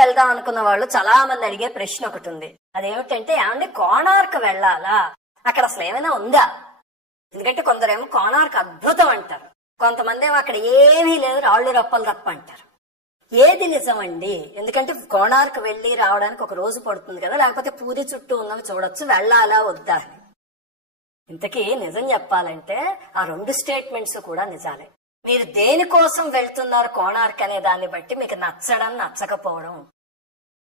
వెళ్దాం అనుకున్న వాళ్ళు చాలా మంది అడిగే ప్రశ్న ఒకటి ఉంది. అదేమిటంటే, ఏమంటే కోణార్క్ వెళ్ళాలా, అక్కడ అసలు ఏమైనా ఉందా? ఎందుకంటే కొందరేమో కోణార్క్ అద్భుతం అంటారు, కొంతమంది ఏమో అక్కడ ఏమీ లేదు, రాళ్ళు రప్పలు తప్ప అంటారు. ఏది నిజమండి? ఎందుకంటే కోణార్క్ వెళ్లి రావడానికి ఒక రోజు పడుతుంది కదా, లేకపోతే పూరి చుట్టూ ఉన్నవి చూడొచ్చు, వెళ్ళాలా వద్దా అని. ఇంతకీ నిజం చెప్పాలంటే ఆ రెండు స్టేట్మెంట్స్ కూడా నిజాలే. మీరు దేనికోసం వెళ్తున్నారు కోణార్క్ అనే దాన్ని బట్టి మీకు నచ్చడం నచ్చకపోవడం.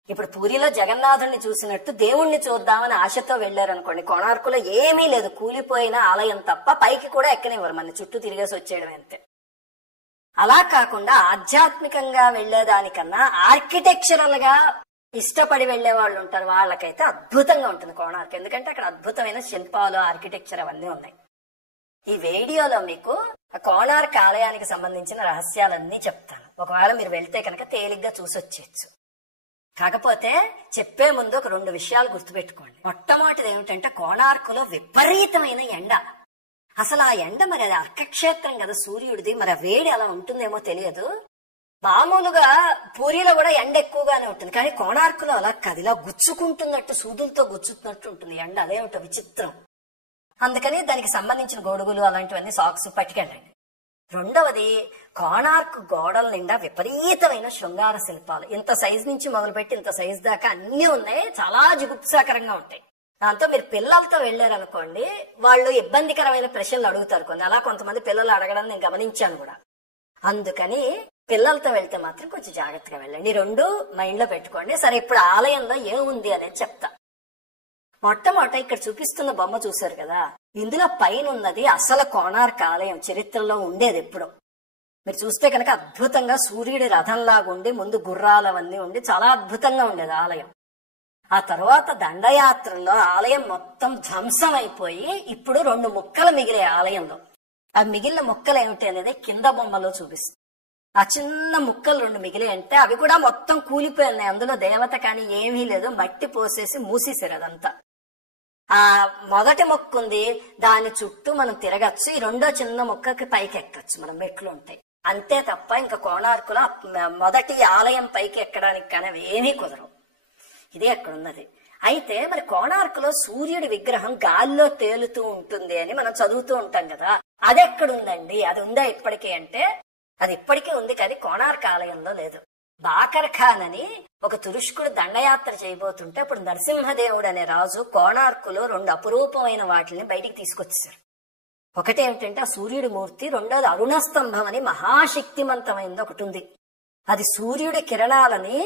ఇప్పుడు పూరిలో జగన్నాథుడిని చూసినట్టు దేవుణ్ణి చూద్దామని ఆశతో వెళ్లారనుకోండి, కోణార్కులో ఏమీ లేదు, కూలిపోయిన ఆలయం తప్ప, పైకి కూడా ఎక్కనివ్వరు, మన చుట్టూ తిరిగేసి వచ్చేయడం అంతే. అలా కాకుండా ఆధ్యాత్మికంగా వెళ్లేదానికన్నా ఆర్కిటెక్చరల్ గా ఇష్టపడి వెళ్లే వాళ్ళు ఉంటారు, వాళ్ళకైతే అద్భుతంగా ఉంటుంది కోణార్క్. ఎందుకంటే అక్కడ అద్భుతమైన శిల్పాలు, ఆర్కిటెక్చర్ అవన్నీ ఉన్నాయి. ఈ వీడియోలో మీకు కోణార్క్ ఆలయానికి సంబంధించిన రహస్యాలన్నీ చెప్తాను. ఒకవేళ మీరు వెళ్తే కనుక తేలిగ్గా చూసొచ్చేయచ్చు. కాకపోతే చెప్పే ముందు ఒక రెండు విషయాలు గుర్తుపెట్టుకోండి. మొట్టమొదటిది ఏమిటంటే, కోణార్కులో విపరీతమైన ఎండ. అసలు ఆ ఎండ మరి అది అర్కక్షేత్రం కదా సూర్యుడిది, మరి ఆ వేడి అలా ఉంటుందేమో తెలియదు. మామూలుగా పూరిలో కూడా ఎండ ఎక్కువగానే ఉంటుంది, కానీ కోణార్కులో అలా కాదు, ఇలా గుచ్చుకుంటున్నట్టు, సూదులతో గుచ్చుతున్నట్టు ఉంటుంది ఎండ. అదేమిటో విచిత్రం. అందుకని దానికి సంబంధించిన గొడుగులు అలాంటివన్నీ సాక్స్ పట్టుకెళ్ళండి. రెండవది, కోణార్క్ గోడల నిండా విపరీతమైన శృంగార శిల్పాలు. ఇంత సైజు నుంచి మొదలుపెట్టి ఇంత సైజు దాకా అన్ని ఉన్నాయి, చాలా జుగుప్సాకరంగా ఉంటాయి. దాంతో మీరు పిల్లలతో వెళ్లారనుకోండి, వాళ్ళు ఇబ్బందికరమైన ప్రశ్నలు అడుగుతారు కొన్ని. అలా కొంతమంది పిల్లలు అడగడం నేను గమనించాను కూడా. అందుకని పిల్లలతో వెళ్తే మాత్రం కొంచెం జాగ్రత్తగా వెళ్ళండి. రెండు మైండ్ లో పెట్టుకోండి. సరే, ఇప్పుడు ఆలయంలో ఏముంది అనేది చెప్తా. మొట్టమొదట ఇక్కడ చూపిస్తున్న బొమ్మ చూశారు కదా, ఇందులో పైన ఉన్నది అసలు కోణార్క్ ఆలయం, చరిత్రలో ఉండేది ఎప్పుడు. మీరు చూస్తే కనుక అద్భుతంగా సూర్యుడి రథంలాగుండి, ముందు గుర్రాలవన్నీ ఉండి చాలా అద్భుతంగా ఉండేది ఆలయం. ఆ తర్వాత దండయాత్రలో ఆలయం మొత్తం ధ్వంసం అయిపోయి ఇప్పుడు రెండు ముక్కలు మిగిలే ఆలయంలో. ఆ మిగిలిన ముక్కలు ఏమిటి అనేది కింద బొమ్మలో చూపిస్తుంది. ఆ చిన్న ముక్కలు రెండు మిగిలి అంటే అవి కూడా మొత్తం కూలిపోయి, అందులో దేవత కానీ ఏమీ లేదు, మట్టి పోసేసి మూసేసారు అదంతా. ఆ మొదటి మొక్క ఉంది, దాని చుట్టూ మనం తిరగచ్చు, ఈ రెండో చిన్న మొక్కకి పైకి ఎక్కచ్చు, మనం మెట్లు ఉంటాయి అంతే తప్ప ఇంకా కోణార్కులో మొదటి ఆలయం పైకి ఎక్కడానికి కానీ ఏమీ కుదరవు. ఇది అక్కడ ఉన్నది. అయితే మరి కోణార్కులో సూర్యుడి విగ్రహం గాల్లో తేలుతూ ఉంటుంది అని మనం చదువుతూ ఉంటాం కదా, అది ఎక్కడుందండి? అది ఉందా ఇప్పటికీ అంటే, అది ఇప్పటికీ ఉంది, కానీ కోణార్క్ ఆలయంలో లేదు. బాకర్ ఖాన్ అని ఒక తురుష్కుడు దండయాత్ర చేయబోతుంటే అప్పుడు నరసింహదేవుడు అనే రాజు కోణార్కులో రెండు అపురూపమైన వాటిని బయటికి తీసుకొచ్చేశారు. ఒకటి ఏమిటంటే ఆ సూర్యుడి మూర్తి, రెండోది అరుణస్తంభం అని మహాశక్తిమంతమైనది ఒకటి ఉంది. అది సూర్యుడి కిరణాలని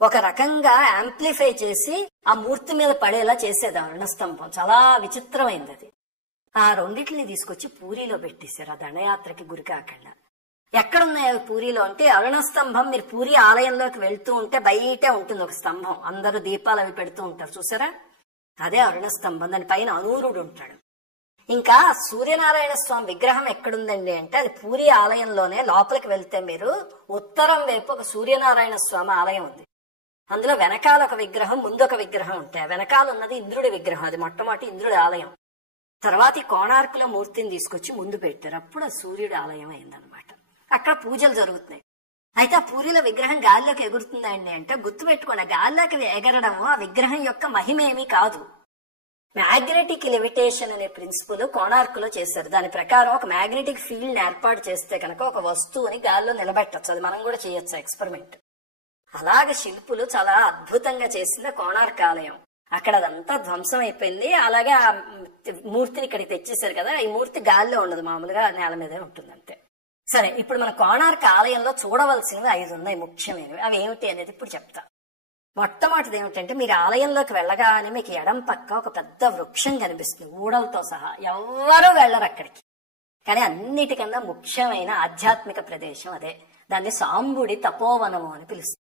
ఒక రకంగా యాంప్లిఫై చేసి ఆ మూర్తి మీద పడేలా చేసేది అరుణస్తంభం. చాలా విచిత్రమైంది అది. ఆ రెండింటిని తీసుకొచ్చి పూరిలో పెట్టేశారు, ఆ దండయాత్రకి గురి కాకుండా. ఎక్కడున్నాయి పూరిలో అంటే, అరుణస్తంభం మీరు పూరి ఆలయంలోకి వెళ్తూ ఉంటే బయటే ఉంటుంది ఒక స్తంభం, అందరూ దీపాలు అవి పెడుతూ ఉంటారు చూసారా, అదే అరుణస్తంభం. దాని పైన అనూరుడు ఉంటాడు. ఇంకా సూర్యనారాయణ స్వామి విగ్రహం ఎక్కడుందండి అంటే, అది పూరి ఆలయంలోనే. లోపలికి వెళ్తే మీరు ఉత్తరం వైపు ఒక సూర్యనారాయణ స్వామి ఆలయం ఉంది. అందులో వెనకాల ఒక విగ్రహం, ముందు ఒక విగ్రహం ఉంటాయి. వెనకాల ఉన్నది ఇంద్రుడి విగ్రహం, అది మొట్టమొదటి ఇంద్రుడి ఆలయం. తర్వాత ఈ కోణార్కుల మూర్తిని తీసుకొచ్చి ముందు పెట్టారు, అప్పుడు ఆ సూర్యుడి ఆలయం అయిందనమాట. అక్కడ పూజలు జరుగుతున్నాయి. అయితే ఆ పూరిలో విగ్రహం గాల్లోకి ఎగురుతుందండి అంటే, గుర్తు పెట్టుకోండి, గాల్లోకి ఎగరడము ఆ విగ్రహం యొక్క మహిమేమీ కాదు. మ్యాగ్నెటిక్ లెవిటేషన్ అనే ప్రిన్సిపల్ కోణార్కులో చేశారు. దాని ప్రకారం ఒక మ్యాగ్నెటిక్ ఫీల్డ్ ఏర్పాటు చేస్తే కనుక ఒక వస్తువుని గాల్లో నిలబెట్టచ్చు. అది మనం కూడా చేయొచ్చు ఎక్స్పెరిమెంట్. అలాగే శిల్పులు చాలా అద్భుతంగా చేసింది కోణార్క్ ఆలయం. అక్కడ అదంతా ధ్వంసం అయిపోయింది. అలాగే ఆ మూర్తిని ఇక్కడికి తెచ్చేశారు కదా, ఈ మూర్తి గాల్లో ఉండదు, మామూలుగా నేల మీదే ఉంటుంది అంతే. సరే, ఇప్పుడు మన కోణార్క్ ఆలయంలో చూడవలసినవి 5 ఉన్నాయి ముఖ్యమైనవి. అవి ఏమిటి అనేది ఇప్పుడు చెప్తా. మొట్టమొదటిది ఏమిటంటే, మీరు ఆలయంలోకి వెళ్ళగానే మీకు ఎడం పక్క ఒక పెద్ద వృక్షం కనిపిస్తుంది, ఊడలతో సహా. ఎవ్వరూ వెళ్ళరు అక్కడికి, కానీ అన్నిటికన్నా ముఖ్యమైన ఆధ్యాత్మిక ప్రదేశం అదే. దాన్ని సాంబుడి తపోవనము అని పిలుస్తుంది.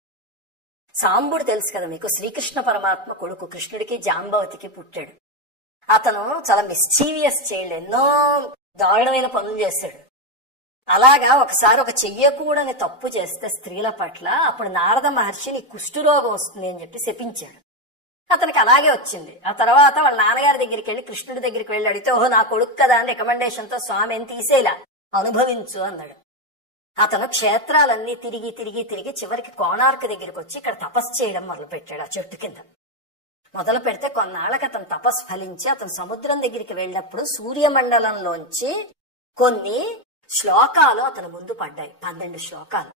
సాంబుడు తెలుసు కదా మీకు, శ్రీకృష్ణ పరమాత్మ కొడుకు, కృష్ణుడికి జాంబవతికి పుట్టాడు. అతను చాలా మిస్చీవియస్ చైల్డ్, ఎన్నో దారుణమైన పనులు చేశాడు. అలాగా ఒకసారి ఒక చెయ్యకూడని తప్పు చేస్తే స్త్రీల పట్ల, అప్పుడు నారద మహర్షిని కుష్ఠరోగం వస్తుంది అని చెప్పి శపించాడు. అతనికి అలాగే వచ్చింది. ఆ తర్వాత వాళ్ళ నాన్నగారి దగ్గరికి వెళ్ళి, కృష్ణుడి దగ్గరికి వెళ్ళి అడిగితే, ఓహో నా కొడుకు కదా అని రికమెండేషన్ తో స్వామి ఏం తీసేలా అనుభవించు అన్నాడు. అతను క్షేత్రాలన్నీ తిరిగి తిరిగి తిరిగి చివరికి కోణార్క్ దగ్గరికి వచ్చి ఇక్కడ తపస్సు చేయడం మొదలు పెట్టాడు ఆ చెట్టు కింద. మొదలు పెడితే కొన్నాళ్ళకి అతను తపస్సు ఫలించి అతను సముద్రం దగ్గరికి వెళ్ళినప్పుడు సూర్యమండలంలోంచి కొన్ని శ్లోకాలు అతని ముందు పడ్డాయి. 12 శ్లోకాలు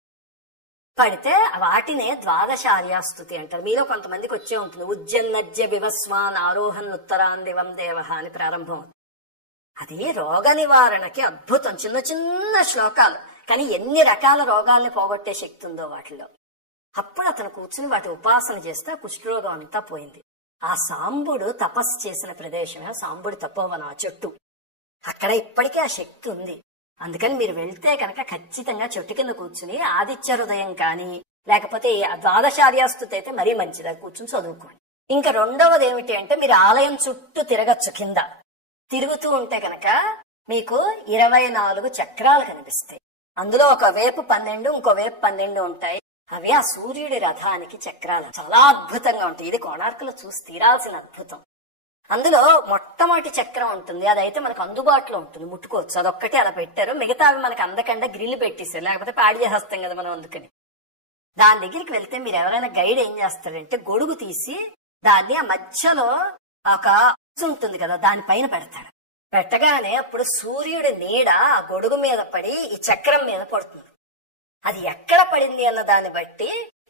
పడితే వాటినే ద్వాదశార్యాస్తుతి అంటారు. మీలో కొంతమందికి వచ్చే ఉంటుంది. ఉజ్జన్నజ్య వివస్వాన్ ఆరోహన్ ఉత్తరాన్ దివం దేవ అని ప్రారంభం. అది రోగ నివారణకి అద్భుతం. చిన్న చిన్న శ్లోకాలు, కానీ ఎన్ని రకాల రోగాల్ని పోగొట్టే శక్తి ఉందో వాటిలో. అప్పుడు అతను కూర్చుని వాటి ఉపాసన చేస్తే ఆ కుష్ఠరోగం అంతా పోయింది. ఆ సాంబుడు తపస్సు చేసిన ప్రదేశమే సాంబుడు తపోవనం, ఆ చెట్టు. అక్కడ ఇప్పటికీ ఆ శక్తి ఉంది. అందుకని మీరు వెళ్తే కనుక ఖచ్చితంగా చెట్టు కింద కూర్చుని ఆదిత్య హృదయం కానీ లేకపోతే ద్వాదశార్యాస్తుతి అయితే మరీ మంచిది, అది కూర్చుని చదువుకోండి. ఇంకా రెండవది ఏమిటి అంటే మీరు ఆలయం చుట్టూ తిరగచ్చు. కింద తిరుగుతూ ఉంటే కనుక మీకు 24 చక్రాలు కనిపిస్తాయి. అందులో ఒక వైపు 12, ఇంకో వైపు 12 ఉంటాయి. అవి ఆ సూర్యుడి రథానికి చక్రాలు. చాలా అద్భుతంగా ఉంటాయి. ఇది కోణార్కులో చూసి తీరాల్సిన అద్భుతం. అందులో మొట్టమొదటి చక్రం ఉంటుంది, అదైతే మనకు అందుబాటులో ఉంటుంది, ముట్టుకోవచ్చు. అదొక్కటే అలా పెట్టారు. మిగతావి మనకు అందకుండా గ్రిల్ పెట్టేశారు, లేకపోతే పాడి చేస్తాం కదా మనం. అందుకని దాని దగ్గరికి వెళ్తే మీరు ఎవరైనా గైడ్ ఏం చేస్తాడంటే గొడుగు తీసి దాన్ని ఆ మధ్యలో ఒక ఉంటుంది కదా దానిపైన పెడతాడు. పెట్టగానే అప్పుడు సూర్యుడి నీడ ఆ గొడుగు మీద పడి ఈ చక్రం మీద పడుతుంది. అది ఎక్కడ పడింది అన్న దాన్ని బట్టి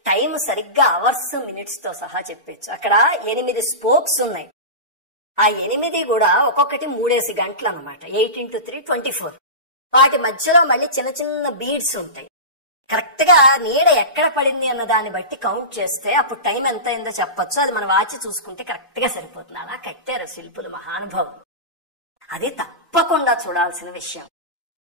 టైం సరిగ్గా అవర్స్ మినిట్స్ తో సహా చెప్పచ్చు. అక్కడ 8 స్పోక్స్ ఉన్నాయి. ఆ 8 కూడా ఒక్కొక్కటి 3 గంటలు అన్నమాట. 8 × 3 24. వాటి మధ్యలో మళ్ళీ చిన్న చిన్న బీడ్స్ ఉంటాయి. కరెక్ట్ గా నీడ ఎక్కడ పడింది అన్న దాన్ని బట్టి కౌంట్ చేస్తే అప్పుడు టైం ఎంత అయిందో చెప్పొచ్చు. అది మనం వాచి చూసుకుంటే కరెక్ట్ గా సరిపోతుంది. అలా కట్టారు శిల్పులు, మహానుభావులు. అది తప్పకుండా చూడాల్సిన విషయం.